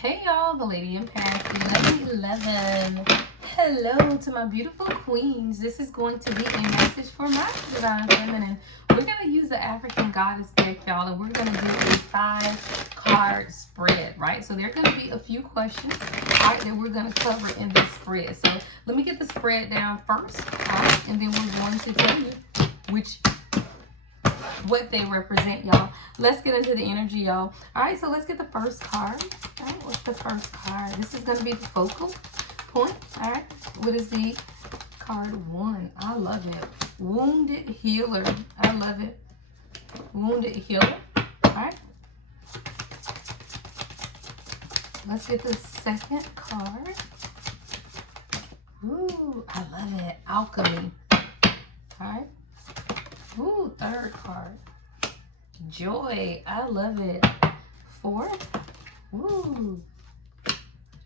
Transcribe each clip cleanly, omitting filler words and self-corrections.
Hey y'all, the Lady in Paris 1111. Hello to my beautiful queens. This is going to be a message for my divine feminine. We're going to use the African Goddess deck, y'all, and we're going to do a 5-card spread, right? So there are going to be a few questions, all right, that we're going to cover in this spread. So let me get the spread down first, all right, and then we're going to tell you what they represent, y'all. Let's get into the energy, y'all. All right, so let's get the first card. All right, what's the first card? This is going to be the focal point. All right, what is the card 1? I love it. Wounded healer. I love it. Wounded healer. All right. Let's get the second card. Ooh, I love it. Alchemy. All right. Ooh, third card. Joy. I love it. 4. Ooh.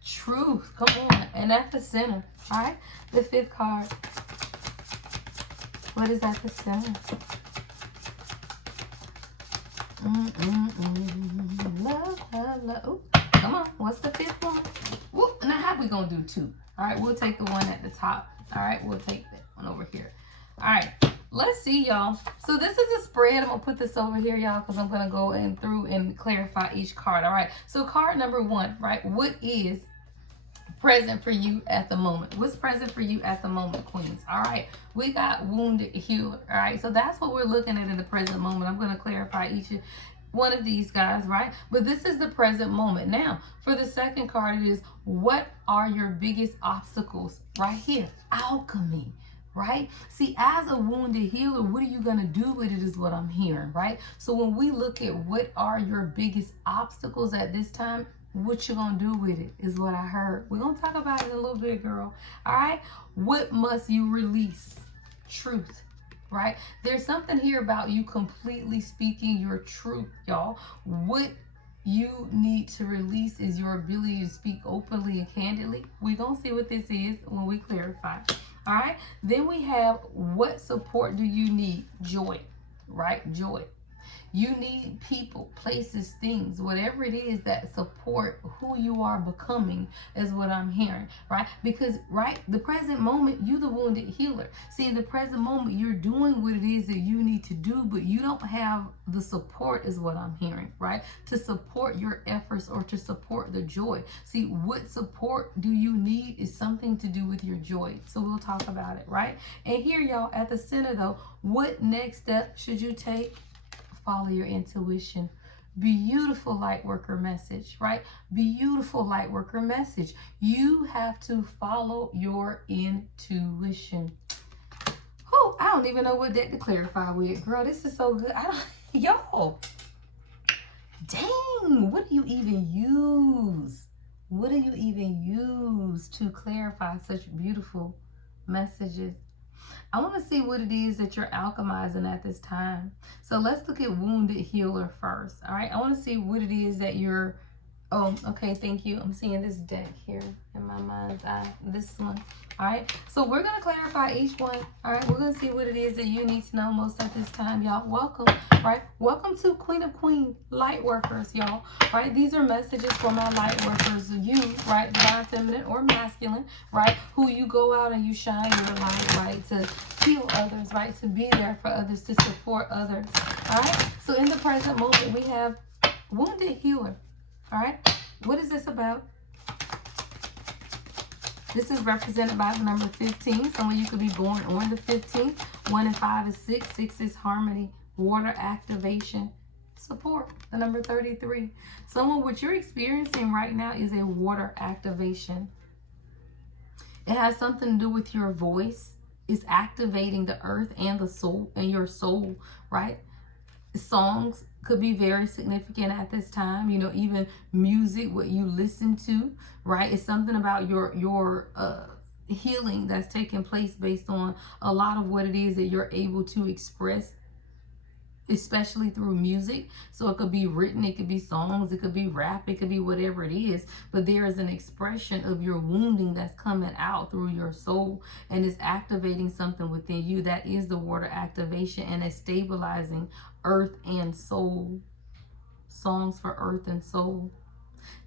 Truth. Come on. And at the center. Alright. The 5th card. What is at the center? Love, love, love. Ooh, come on. What's the 5th one? Ooh, now how we gonna do 2? Alright, we'll take the one at the top. Alright, we'll take that one over here. Alright. Let's see, y'all. So this is a spread. I'm going to put this over here, y'all, because I'm going to go in through and clarify each card. All right. So card number 1, right? What is present for you at the moment? What's present for you at the moment, queens? All right. We got wounded healer. All right. So that's what we're looking at in the present moment. I'm going to clarify each one of these guys, right? But this is the present moment. Now, for the second card, it is what are your biggest obstacles? Right here. Alchemy. Right? See, as a wounded healer, what are you going to do with it is what I'm hearing, right? So when we look at what are your biggest obstacles at this time, what you going to do with it is what I heard. We're going to talk about it a little bit, girl. All right? What must you release? Truth, right? There's something here about you completely speaking your truth, y'all. What you need to release is your ability to speak openly and candidly. We're going to see what this is when we clarify. All right. Then we have what support do you need? Joy, right? Joy. You need people, places, things, whatever it is that support who you are becoming is what I'm hearing, right? Because, right, the present moment, you the wounded healer. See, in the present moment, you're doing what it is that you need to do, but you don't have the support is what I'm hearing, right? To support your efforts or to support the joy. See, what support do you need is something to do with your joy. So we'll talk about it, right? And here, y'all, at the center, though, what next step should you take? Follow your intuition. Beautiful light worker message, right? Beautiful light worker message. You have to follow your intuition. Oh, I don't even know what deck to clarify with, girl. This is so good. Y'all, dang, what do you even use? What do you even use to clarify such beautiful messages? I want to see what it is that you're alchemizing at this time. So let's look at wounded healer first. All right. I want to see what it is that you're. Oh, okay. Thank you. I'm seeing this deck here in my mind's eye. This one. All right. So we're going to clarify each one. All right. We're going to see what it is that you need to know most at this time, y'all. Welcome. Right. Welcome to Queen of Queen light workers, y'all. Right. These are messages for my light workers. You, right, divine feminine or masculine, right, who you go out and you shine your light, right, to heal others, right, to be there for others, to support others. All right. So in the present moment, we have wounded healer. All right. What is this about? This is represented by the number 15. Some of you could be born on the 15th. 1 and 5 is 6. 6 is harmony, water activation, support. The number 33. Someone, what you're experiencing right now is a water activation. It has something to do with your voice. It's activating the earth and the soul and your soul, right? Songs could be very significant at this time. You know, even music, what you listen to, right? It's something about your healing that's taking place based on a lot of what it is that you're able to express, especially through music. So it could be written, it could be songs, it could be rap, it could be whatever it is, but there is an expression of your wounding that's coming out through your soul and is activating something within you. That is the water activation, and it's stabilizing earth and soul. Songs for earth and soul.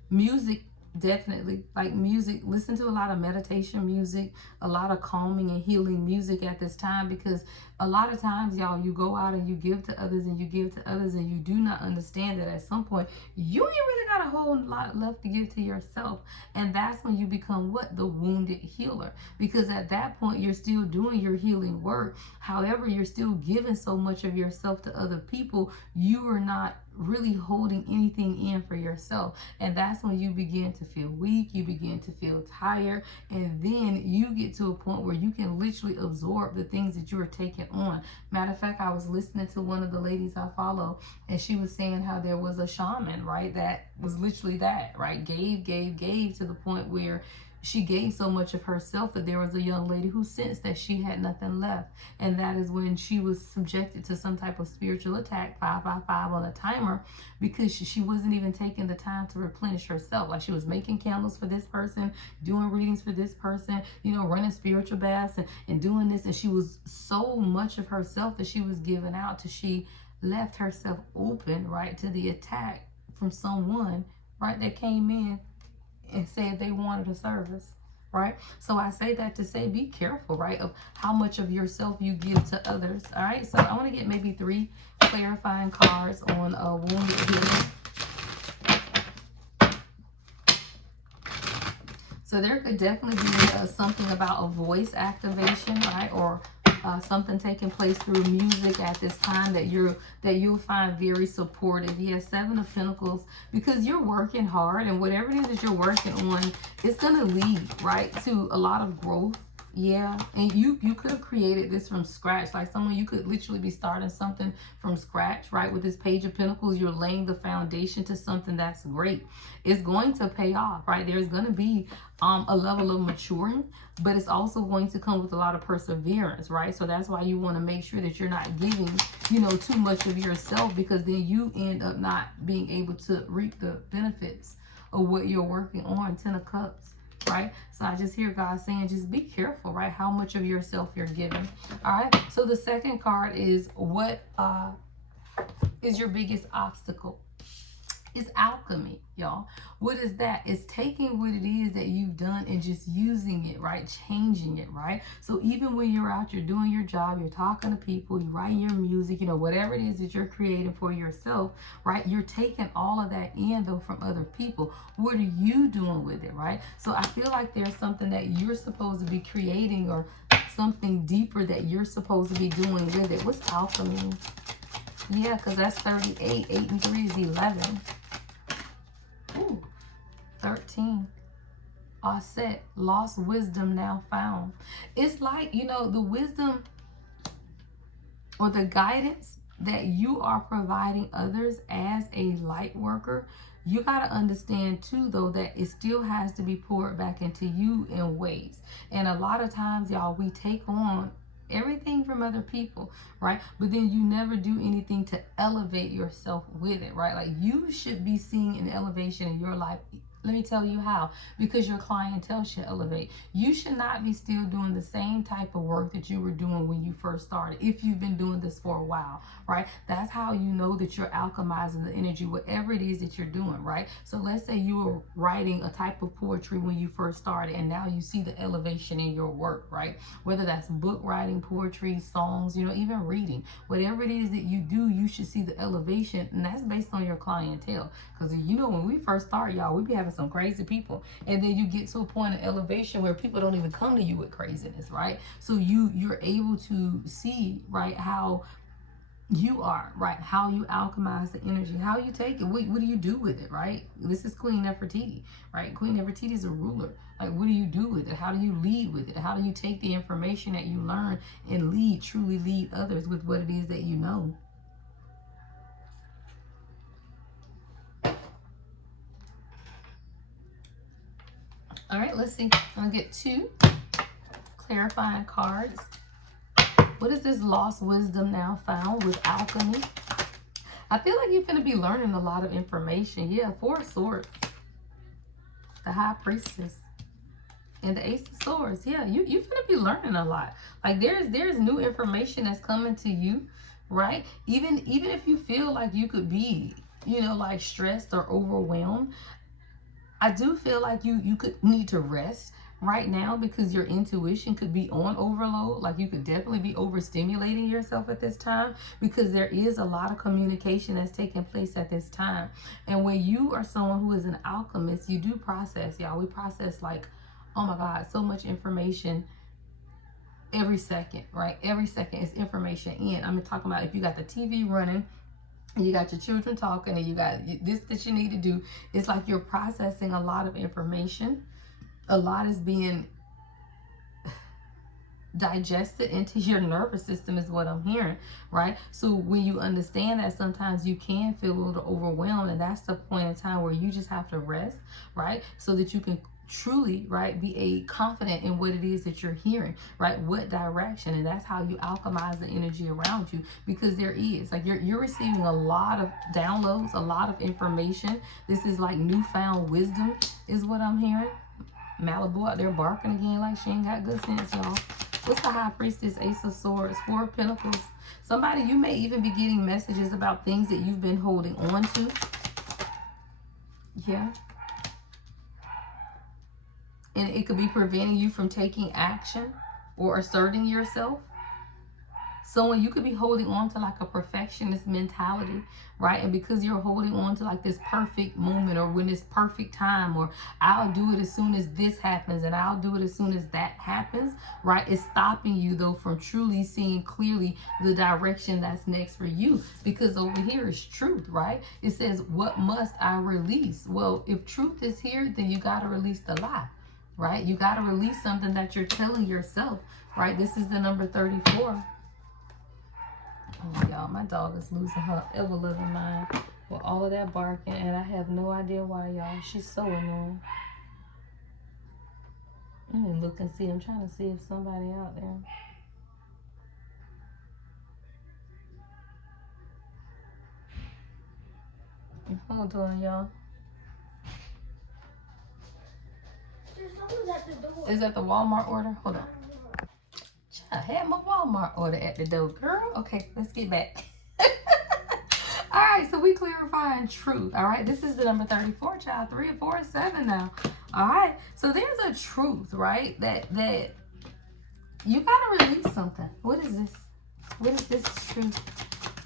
Music Definitely. Like music, listen to a lot of meditation music, a lot of calming and healing music at this time, because a lot of times, y'all, you go out and you give to others and you give to others, and you do not understand that at some point you ain't really got a whole lot left to give to yourself. And that's when you become what? The wounded healer. Because at that point you're still doing your healing work. However, you're still giving so much of yourself to other people, you are not really holding anything in for yourself. And that's when you begin to feel weak, you begin to feel tired, and then you get to a point where you can literally absorb the things that you are taking on. Matter of fact, I was listening to one of the ladies I follow, and she was saying how there was a shaman, right, that was literally that, right, gave to the point where she gave so much of herself that there was a young lady who sensed that she had nothing left. And that is when she was subjected to some type of spiritual attack, 555 on a timer, because she wasn't even taking the time to replenish herself. Like, she was making candles for this person, doing readings for this person, you know, running spiritual baths and doing this. And she was so much of herself that she was giving out till she left herself open, right, to the attack from someone, right, that came in and said they wanted a service, right? So I say that to say, be careful, right, of how much of yourself you give to others. All right, so I want to get maybe 3 clarifying cards on wounded healing. So there could definitely be something about a voice activation, right, or something taking place through music at this time that you'll find very supportive. Yes, 7 of Pentacles, because you're working hard, and whatever it is that you're working on, it's gonna lead, right, to a lot of growth. Yeah, and you could have created this from scratch. Like, someone, you could literally be starting something from scratch, right? With this Page of Pentacles, you're laying the foundation to something that's great. It's going to pay off, right? There's going to be a level of maturing, but it's also going to come with a lot of perseverance, right? So that's why you want to make sure that you're not giving, you know, too much of yourself, because then you end up not being able to reap the benefits of what you're working on. 10 of Cups. Right? So I just hear God saying, just be careful, right, how much of yourself you're giving. All right, so the second card is, what is your biggest obstacle? It's alchemy, y'all. What is that? It's taking what it is that you've done and just using it, right? Changing it, right? So even when you're out, you're doing your job, you're talking to people, you're writing your music, you know, whatever it is that you're creating for yourself, right? You're taking all of that in, though, from other people. What are you doing with it, right? So I feel like there's something that you're supposed to be creating, or something deeper that you're supposed to be doing with it. What's alchemy? Yeah, because that's 38. 8 and 3 is 11. Ooh, 13. Set, lost wisdom now found. It's like, you know, the wisdom or the guidance that you are providing others as a light worker. You got to understand too, though, that it still has to be poured back into you in ways. And a lot of times, y'all, we take on everything from other people, right? But then you never do anything to elevate yourself with it, right? Like, you should be seeing an elevation in your life. Let me tell you how. Because your clientele should elevate. You should not be still doing the same type of work that you were doing when you first started, if you've been doing this for a while, right? That's how you know that you're alchemizing the energy, whatever it is that you're doing, right? So let's say you were writing a type of poetry when you first started, and now you see the elevation in your work, right? Whether that's book writing, poetry, songs, you know, even reading, whatever it is that you do, you should see the elevation, and that's based on your clientele. Because, you know, when we first start, y'all, we be having some crazy people, and then you get to a point of elevation where people don't even come to you with craziness, right? So you're able to see, right, how you are, right, how you alchemize the energy, how you take it, what do you do with it, right? This is Queen Nefertiti, right? Queen Nefertiti is a ruler. Like, what do you do with it? How do you lead with it? How do you take the information that you learn and truly lead others with what it is that you know? All right, let's see. I'm gonna get 2 clarifying cards. What is this lost wisdom now found with alchemy? I feel like you're gonna be learning a lot of information. Yeah, 4 of Swords, the High Priestess, and the Ace of Swords. Yeah, you're gonna be learning a lot. Like, there's new information that's coming to you, right? Even if you feel like you could be, you know, like stressed or overwhelmed, I do feel like you could need to rest right now because your intuition could be on overload. Like you could definitely be overstimulating yourself at this time because there is a lot of communication that's taking place at this time. And when you are someone who is an alchemist, you do process, y'all. We process like, oh my God, so much information every second, right? Every second is information in. I'm talking about if you got the TV running, you got your children talking, and you got this that you need to do. It's like you're processing a lot of information. A lot is being digested into your nervous system is what I'm hearing, right? So when you understand that, sometimes you can feel a little overwhelmed, and that's the point in time where you just have to rest, right? So that you can truly, right, be confident in what it is that you're hearing, right? What direction. And that's how you alchemize the energy around you, because there is like you're receiving a lot of downloads, a lot of information. This is like newfound wisdom is what I'm hearing. Malibu out there barking again like she ain't got good sense, y'all. What's the High Priestess? Ace of Swords, Four of Pentacles. Somebody, you may even be getting messages about things that you've been holding on to. Yeah. And it could be preventing you from taking action or asserting yourself. Someone, you could be holding on to like a perfectionist mentality, right? And because you're holding on to like this perfect moment, or when it's perfect time, or I'll do it as soon as this happens and I'll do it as soon as that happens, right? It's stopping you though from truly seeing clearly the direction that's next for you. Because over here is truth, right? It says, what must I release? Well, if truth is here, then you got to release the lie, right? You got to release something that you're telling yourself, right? This is the number 34. Oh, y'all, my dog is losing her ever-loving mind with all of that barking, and I have no idea why, y'all. She's so annoying. Let me look and see. I'm trying to see if somebody out there. Hold on, y'all. At the door. Is that the Walmart order? Hold on. I had my Walmart order at the door, girl. Okay, let's get back. All right, so we clarifying truth. All right, this is the number 34, child. 3 and 4 and 7 now. All right, so there's a truth, right? That you gotta release something. What is this? What is this truth?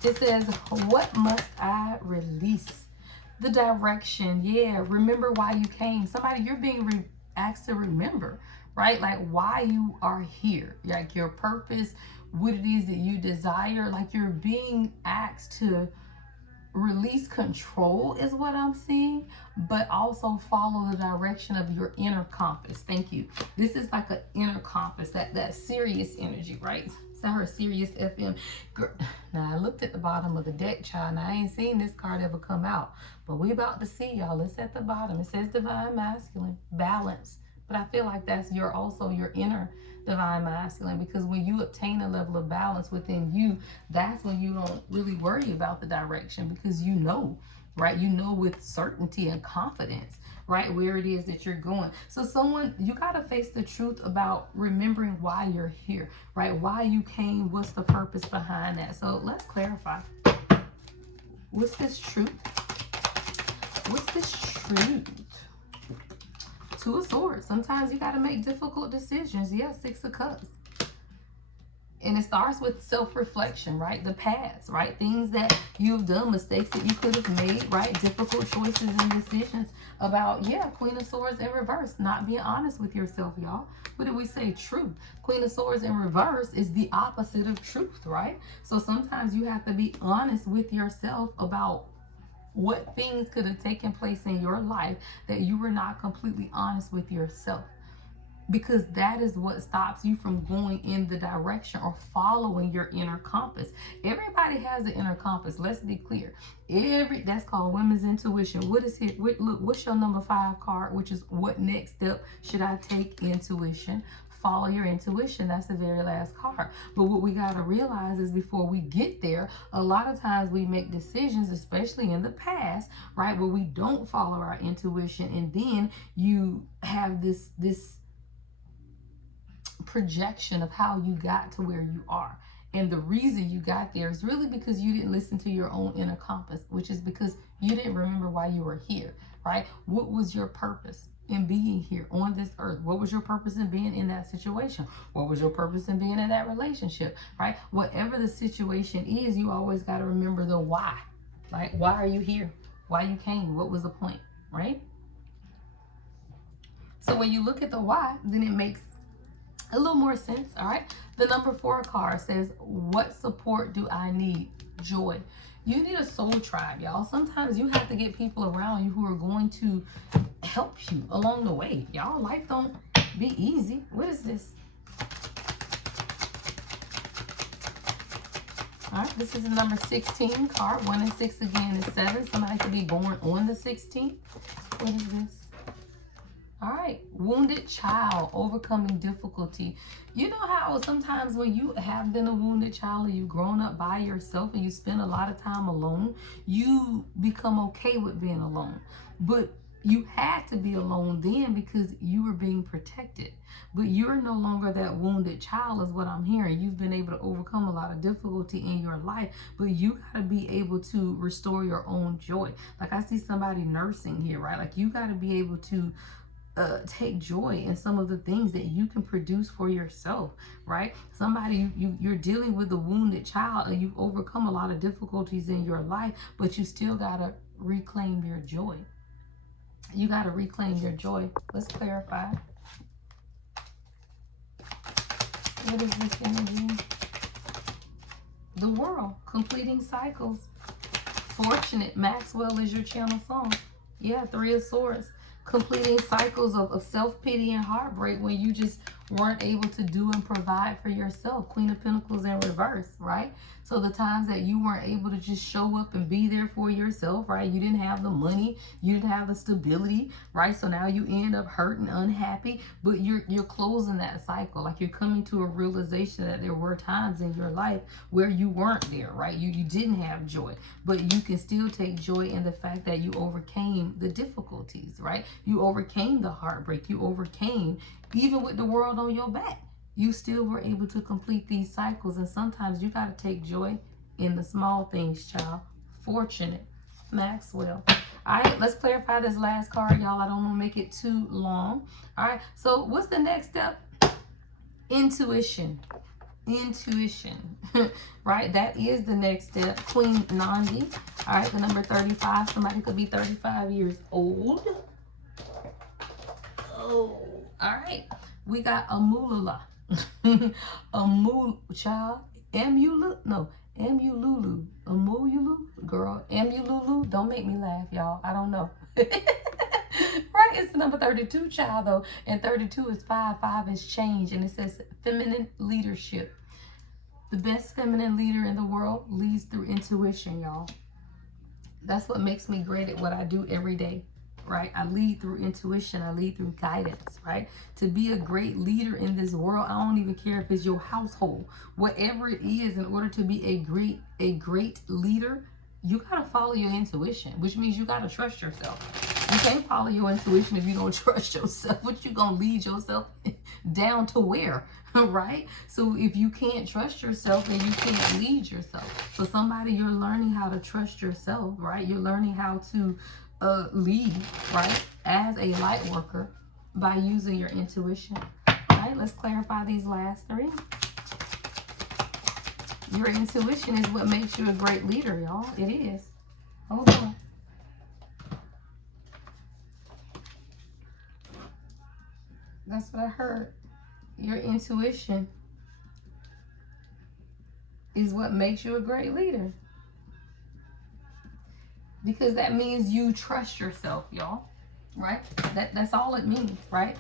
It says, what must I release? The direction. Yeah, remember why you came. Somebody, you're being asked to remember, right? Like why you are here, like your purpose, what it is that you desire. Like you're being asked to release control is what I'm seeing, but also follow the direction of your inner compass. Thank you. This is like an inner compass, that serious energy, right? Is that her Sirius FM? Girl, now I looked at the bottom of the deck, child, and I ain't seen this card ever come out, but we about to see, y'all. It's at the bottom. It says divine masculine, balance. But I feel like that's also your inner divine masculine, because when you obtain a level of balance within you, that's when you don't really worry about the direction, because you know, right? You know with certainty and confidence, right, where it is that you're going. So someone, you got to face the truth about remembering why you're here, right? Why you came, what's the purpose behind that? So let's clarify. What's this truth? What's this truth? Two of Swords. Sometimes you got to make difficult decisions. Yeah, 6 of Cups. And it starts with self-reflection, right? The past, right? Things that you've done, mistakes that you could have made, right? Difficult choices and decisions about, yeah, Queen of Swords in reverse. Not being honest with yourself, y'all. What did we say? Truth. Queen of Swords in reverse is the opposite of truth, right? So sometimes you have to be honest with yourself about what things could have taken place in your life that you were not completely honest with yourself, because that is what stops you from going in the direction or following your inner compass. Everybody has an inner compass. Let's be clear. That's called women's intuition. What is it? Look, what's your number 5 card, which is what next step should I take? Intuition. Follow your intuition. That's the very last card. But what we got to realize is before we get there, a lot of times we make decisions, especially in the past, right, where we don't follow our intuition, and then you have this projection of how you got to where you are. And the reason you got there is really because you didn't listen to your own inner compass, which is because you didn't remember why you were here, right? What was your purpose in being here on this earth? What was your purpose in being in that situation? What was your purpose in being in that relationship, right? Whatever the situation is, you always got to remember the why, right? Why are you here? Why you came? What was the point, right? So when you look at the why, then it makes a little more sense, all right? The number 4 card says, what support do I need? Joy. You need a soul tribe, y'all. Sometimes you have to get people around you who are going to help you along the way. Y'all, life don't be easy. What is this? All right, this is the number 16 card. 1 and 6 again is 7. Somebody could be born on the 16th. What is this? All right, wounded child, overcoming difficulty. You know how sometimes when you have been a wounded child or you've grown up by yourself and you spend a lot of time alone, you become okay with being alone. But you had to be alone then because you were being protected. But you're no longer that wounded child is what I'm hearing. You've been able to overcome a lot of difficulty in your life, but you got to be able to restore your own joy. Like I see somebody nursing here, right? Like you got to be able to take joy in some of the things that you can produce for yourself, right? Somebody, you're dealing with a wounded child and you've overcome a lot of difficulties in your life, but you still got to reclaim your joy. You got to reclaim your joy. Let's clarify. What is this energy? The world, completing cycles. Fortunate, Maxwell is your channel song. Yeah, 3 of Swords. Completing cycles of self-pity and heartbreak when you just weren't able to do and provide for yourself. Queen of Pentacles in reverse, right? So the times that you weren't able to just show up and be there for yourself, right? You didn't have the money, you didn't have the stability, right? So now you end up hurt and unhappy, but you're closing that cycle. Like you're coming to a realization that there were times in your life where you weren't there, right? You didn't have joy, but you can still take joy in the fact that you overcame the difficulties, right? You overcame the heartbreak, you overcame, even with the world on your back, you still were able to complete these cycles. And sometimes you got to take joy in the small things, child. Fortunate, Maxwell. All right, let's clarify this last card, y'all. I don't want to make it too long. All right, so what's the next step? Intuition. Intuition, right? That is the next step. Queen Nandi. All right, the number 35. Somebody could be 35 years old. Oh, all right. We got Amulala. Child. Amululu. No. Amululu. Amululu. Girl. Amululu. Don't make me laugh, y'all. I don't know. Right? It's the number 32, child, though. And 32 is 5. 5 is change. And it says feminine leadership. The best feminine leader in the world leads through intuition, y'all. That's what makes me great at what I do every day. Right? I lead through intuition. I lead through guidance, right? To be a great leader in this world, I don't even care if it's your household. Whatever it is, in order to be a great leader, you got to follow your intuition, which means you got to trust yourself. You can't follow your intuition if you don't trust yourself. What you going to lead yourself down to where, right? So if you can't trust yourself, then you can't lead yourself. So somebody, you're learning how to trust yourself, right? You're learning how to lead, right, as a light worker by using your intuition. All right, let's clarify these last 3. Your intuition is what makes you a great leader, y'all. It is. Hold on. That's what I heard. Your intuition is what makes you a great leader. Because that means you trust yourself, y'all, right? That's all it means, right?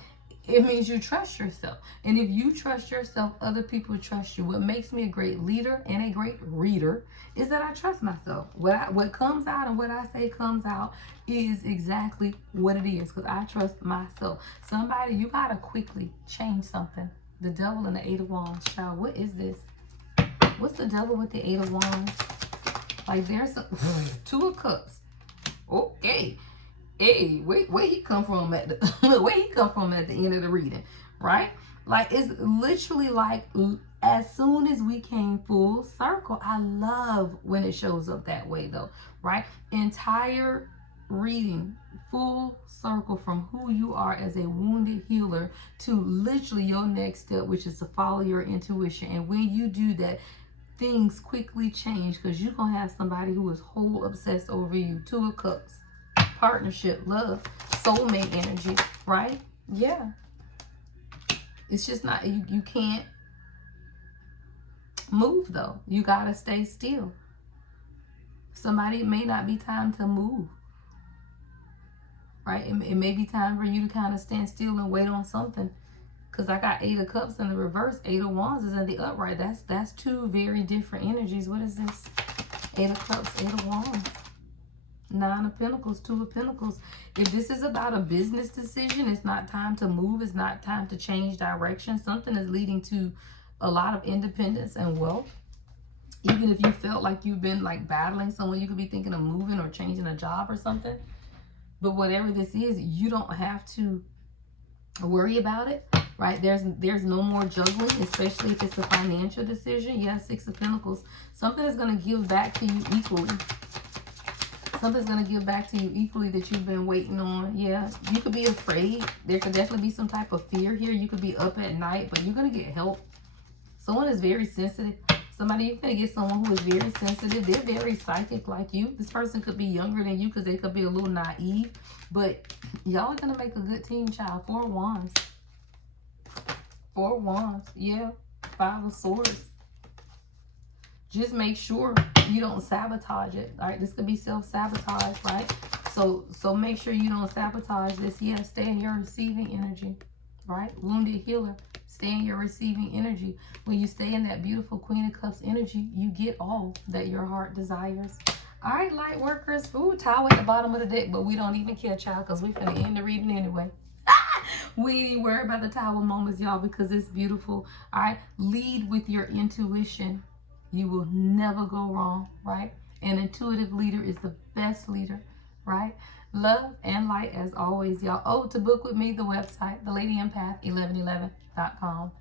It means you trust yourself. And if you trust yourself, other people trust you. What makes me a great leader and a great reader is that I trust myself. What comes out and what I say comes out is exactly what it is, because I trust myself. Somebody, you got to quickly change something. The devil and the 8 of Wands, child. What is this? What's the devil with the 8 of Wands? Like there's a 2 of Cups. Okay. Hey, where he come from at the where he come from at the end of the reading, right? Like it's literally like as soon as we came full circle. I love when it shows up that way though, right? Entire reading full circle from who you are as a wounded healer to literally your next step, which is to follow your intuition. And when you do that, things quickly change, because you're going to have somebody who is whole obsessed over you. Two of Cups, partnership, love, soulmate energy, right? Yeah. It's just not, you can't move though. You got to stay still. Somebody, it may not be time to move, right? It may be time for you to kind of stand still and wait on something. Because I got 8 of Cups in the reverse, 8 of Wands is in the upright. That's two very different energies. What is this? 8 of Cups, 8 of Wands. 9 of Pentacles, 2 of Pentacles. If this is about a business decision, it's not time to move. It's not time to change direction. Something is leading to a lot of independence and wealth. Even if you felt like you've been like battling someone, you could be thinking of moving or changing a job or something. But whatever this is, you don't have to worry about it, right? There's no more juggling, especially if it's a financial decision. Yeah, 6 of Pentacles. Something is going to give back to you equally. Something's going to give back to you equally that you've been waiting on. Yeah, you could be afraid. There could definitely be some type of fear here. You could be up at night, but you're going to get help. Someone is very sensitive. Somebody, you're going to get someone who is very sensitive. They're very psychic like you. This person could be younger than you because they could be a little naive. But y'all are going to make a good team, child. 4 of Wands. 4 of Wands. Yeah. 5 of Swords. Just make sure you don't sabotage it. All right. This could be self-sabotage, right? So make sure you don't sabotage this. Yeah. Stay in your receiving energy, right? Wounded healer. Stay in your receiving energy. When you stay in that beautiful Queen of Cups energy, you get all that your heart desires. All right, light workers. Ooh, Tower at the bottom of the deck, but we don't even care, child, because we're going to end the reading anyway. We ain't even worried about the Tower moments, y'all, because it's beautiful. All right, lead with your intuition. You will never go wrong, right? An intuitive leader is the best leader, right? Love and light as always, y'all. Oh, to book with me, the website, thelady1111.com.